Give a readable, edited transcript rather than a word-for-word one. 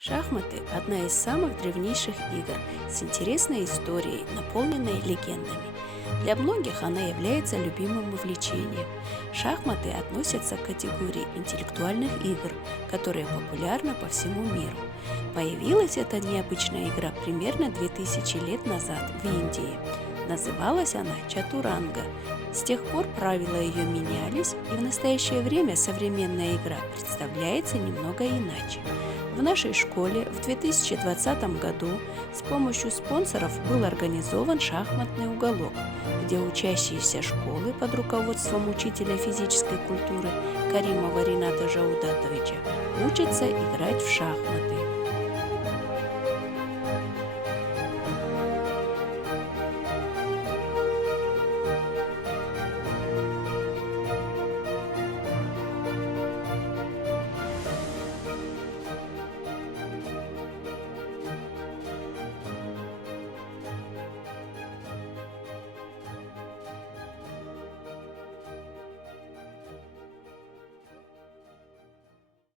Шахматы – одна из самых древнейших игр с интересной историей, наполненной легендами. Для многих она является любимым увлечением. Шахматы относятся к категории интеллектуальных игр, которые популярны по всему миру. Появилась эта необычная игра примерно 2000 лет назад в Индии. Называлась она чатуранга. С тех пор правила ее менялись, и в настоящее время современная игра представляется немного иначе. В нашей школе в 2020 году с помощью спонсоров был организован шахматный уголок, где учащиеся школы под руководством учителя физической культуры Каримова Рената Жаудатовича учатся играть в шахматы.